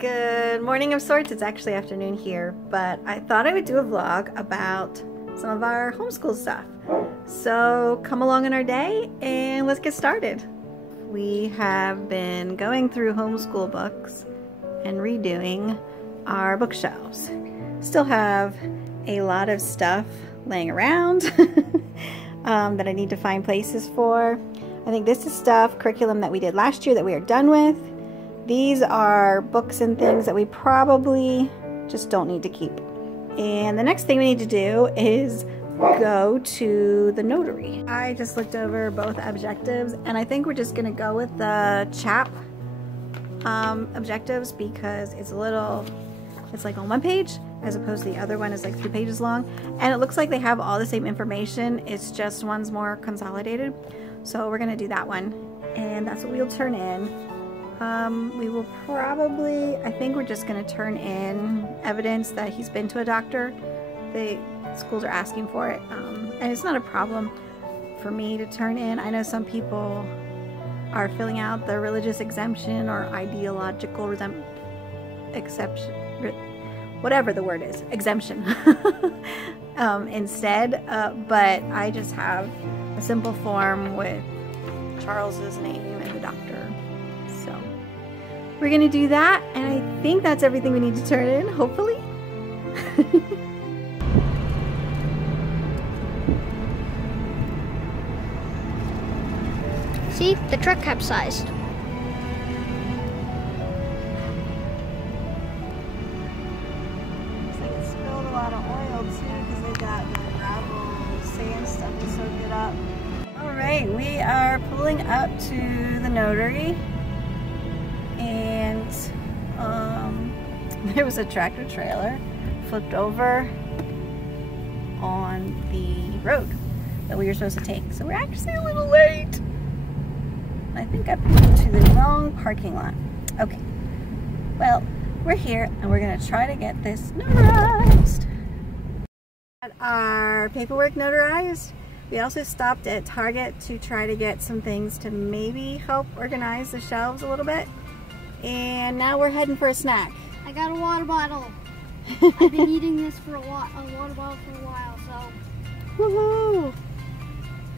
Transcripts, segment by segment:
Good morning of sorts. It's actually afternoon here, but I thought I would do a vlog about some of our homeschool stuff. So come along in our day and let's get started. We have been going through homeschool books and redoing our bookshelves. Still have a lot of stuff laying around that I need to find places for. I think this is stuff, curriculum that we did last year that we are done with. These are books and things that we probably just don't need to keep. And the next thing we need to do is go to the notary. I just looked over both objectives and I think we're just gonna go with the chap objectives because it's like on one page as opposed to the other one is like 2 pages long. And it looks like they have all the same information. It's just one's more consolidated. So we're gonna do that one. And that's what we'll turn in. We will probably, I think we're just going to turn in evidence that he's been to a doctor. The schools are asking for it, and it's not a problem for me to turn in. I know some people are filling out the religious exemption or ideological exception, whatever the word is, exemption instead, but I just have a simple form with Charles's name and the doctor. So we're gonna do that, and I think that's everything we need to turn in, hopefully. See, the truck capsized. Looks like it spilled a lot of oil too because they got the gravel, sand stuff to soak it up. All right, we are pulling up to the notary. And there was a tractor trailer flipped over on the road that we were supposed to take. So we're actually a little late. I think I pulled to the wrong parking lot. Okay. Well, we're here and we're gonna try to get this notarized. Got our paperwork notarized. We also stopped at Target to try to get some things to maybe help organize the shelves a little bit. And now we're heading for a snack. I got a water bottle. I've been eating this for a water bottle for a while, so. Woohoo!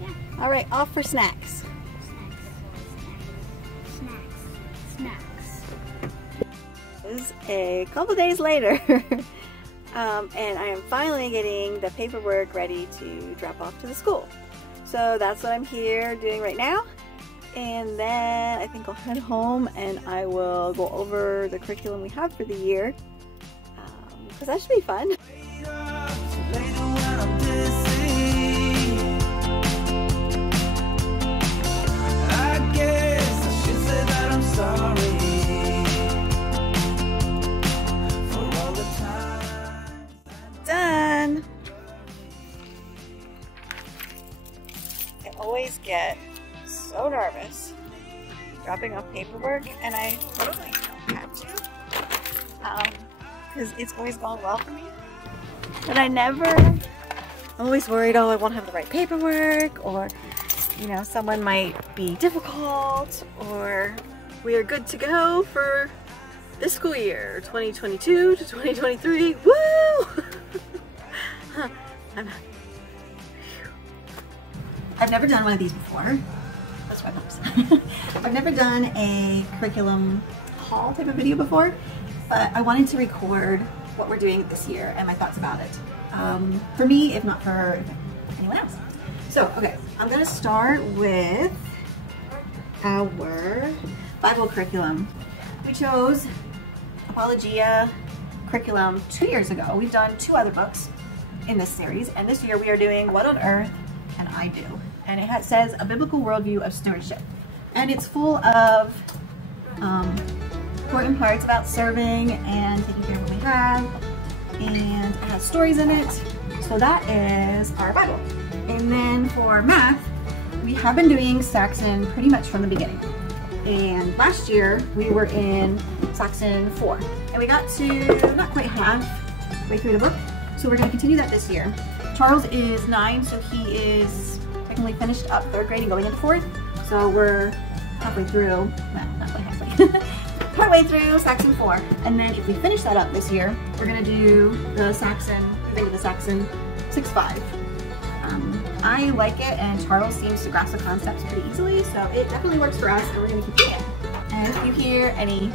Yeah. All right, off for snacks. Snacks. This is a couple days later. And I am finally getting the paperwork ready to drop off to the school. So that's what I'm here doing right now. And then I think I'll head home and I will go over the curriculum we have for the year, because that should be fun. Done! I always get so nervous dropping off paperwork, and I totally don't have to because it's always gone well for me, but I'm always worried, oh, I won't have the right paperwork, or you know, someone might be difficult, or we are good to go for this school year 2022 to 2023. Woo! I've never done one of these before. That's right, I've never done a curriculum haul type of video before, but I wanted to record what we're doing this year and my thoughts about it. For me, if not for anyone else. So, okay, I'm gonna start with our Bible curriculum. We chose Apologia curriculum 2 years ago. We've done 2 other books in this series, and this year we are doing What on Earth Can I Do? And it says A Biblical Worldview of Stewardship. And it's full of important parts about serving and taking care of what we have, and it has stories in it. So that is our Bible. And then for math, we have been doing Saxon pretty much from the beginning. And last year we were in Saxon 4, and we got to not quite halfway through the book. So we're going to continue that this year. Charles is 9, so he is technically finished up 3rd grade and going into 4th. So we're halfway through, well, not quite halfway, way through Saxon 4. And then if we finish that up this year, we're gonna do the Saxon, I think of the Saxon 6-5. I like it, and Charles seems to grasp the concepts pretty easily, so it definitely works for us, and we're gonna keep doing it. And if you hear any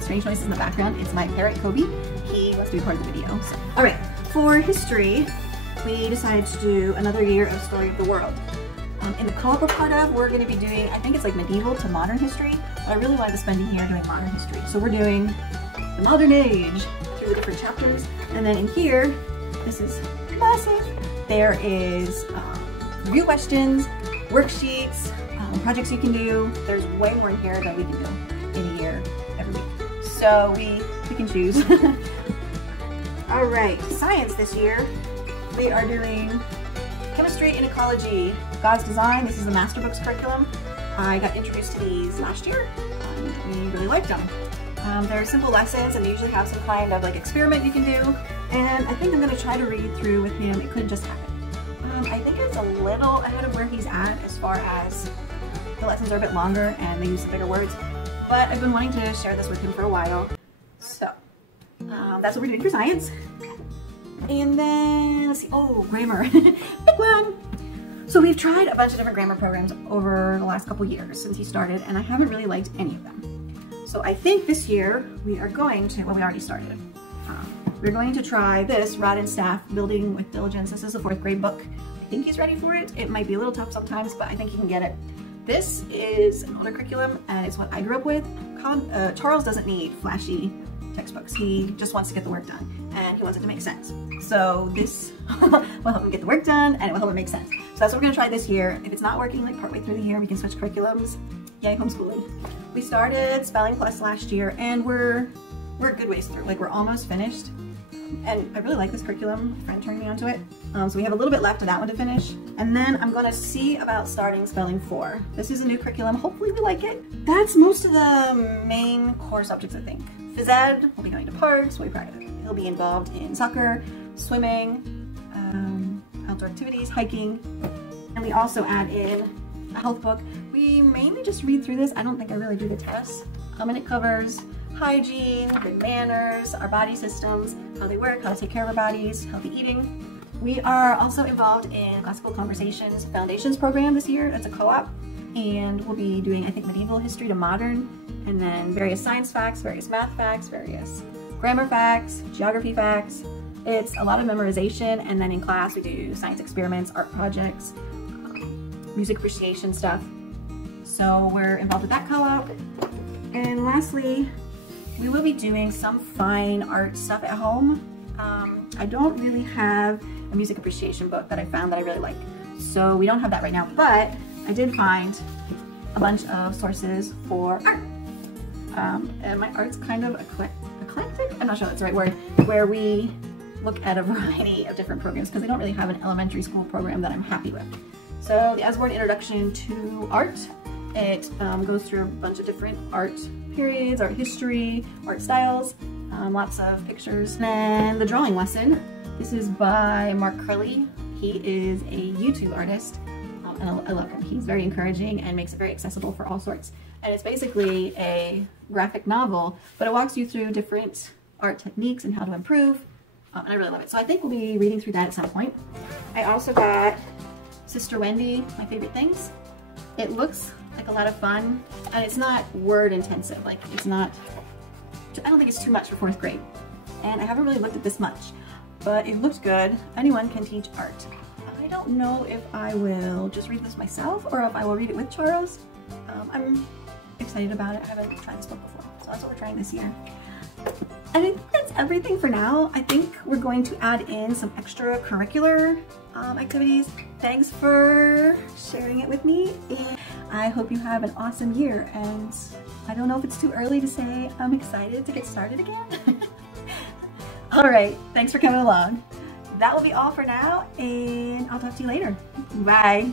strange noises in the background, it's my parrot Kobe. He wants to be part of the video. So. All right, for history, we decided to do another year of Story of the World. In the co-op we're part of, we're going to be doing, I think it's like medieval to modern history, but I really wanted to spend a year doing modern history. So we're doing the modern age through the different chapters. And then in here, this is massive. There is review questions, worksheets, projects you can do. There's way more in here than we can do in a year every week. So we can choose. All right, science this year, we are doing chemistry and ecology, God's design. This is the master books curriculum. I got introduced to these last year. We really liked them. They're simple lessons, and they usually have some kind of like experiment you can do. And I think I'm going to try to read through with him. It could just happen. I think it's a little ahead of where he's at as far as the lessons are a bit longer and they use some bigger words. But I've been wanting to share this with him for a while. So that's what we're doing for science. And then, let's see, oh, grammar. Big one! So we've tried a bunch of different grammar programs over the last couple years since he started, and I haven't really liked any of them. So I think this year we are going to, well, we already started. We're going to try this, Rod and Staff, Building with Diligence. This is a 4th grade book. I think he's ready for it. It might be a little tough sometimes, but I think he can get it. This is an older curriculum, and it's what I grew up with. Charles doesn't need flashy textbooks. He just wants to get the work done, and he wants it to make sense. So this will help him get the work done, and it will help him make sense. So that's what we're gonna try this year. If it's not working like partway through the year, we can switch curriculums. Yay, homeschooling. We started Spelling Plus last year, and we're a good ways through. Like, we're almost finished. And I really like this curriculum. My friend turned me onto it. So we have a little bit left of that one to finish. And then I'm gonna see about starting Spelling 4. This is a new curriculum. Hopefully we like it. That's most of the main core subjects, I think. Phys Ed will be going to parks. We'll be proud of it. He'll be involved in soccer, swimming, outdoor activities, hiking. And we also add in a health book. We mainly just read through this. I don't think I really do the tests. And it covers hygiene, good manners, our body systems, how they work, how to take care of our bodies, healthy eating. We are also involved in Classical Conversations Foundations program this year. It's a co-op, and we'll be doing, I think, medieval history to modern, and then various science facts, various math facts, various grammar facts, geography facts. It's a lot of memorization, and then in class we do science experiments, art projects, music appreciation stuff. So we're involved with that co-op. And lastly, we will be doing some fine art stuff at home. I don't really have a music appreciation book that I found that I really like. So we don't have that right now, but I did find a bunch of sources for art. And my art's kind of eclectic, I'm not sure that's the right word, where we look at a variety of different programs because they don't really have an elementary school program that I'm happy with. So the Asborn Introduction to Art, it goes through a bunch of different art periods, art history, art styles, lots of pictures. And then the drawing lesson, this is by Mark Curley. He is a YouTube artist, and I love him. He's very encouraging and makes it very accessible for all sorts. And it's basically a graphic novel, but it walks you through different art techniques and how to improve, and I really love it. So I think we'll be reading through that at some point. I also got Sister Wendy, My Favorite Things. It looks like a lot of fun, and it's not word intensive. Like, it's not, I don't think it's too much for 4th grade. And I haven't really looked at this much, but it looks good. Anyone can teach art. I don't know if I will just read this myself or if I will read it with Charles. I'm excited about it. I haven't tried this book before, so that's what we're trying this year. And I think that's everything for now. I think we're going to add in some extracurricular activities. Thanks for sharing it with me, and I hope you have an awesome year. And I don't know if it's too early to say I'm excited to get started again. All right, thanks for coming along. That will be all for now, and I'll talk to you later. Bye.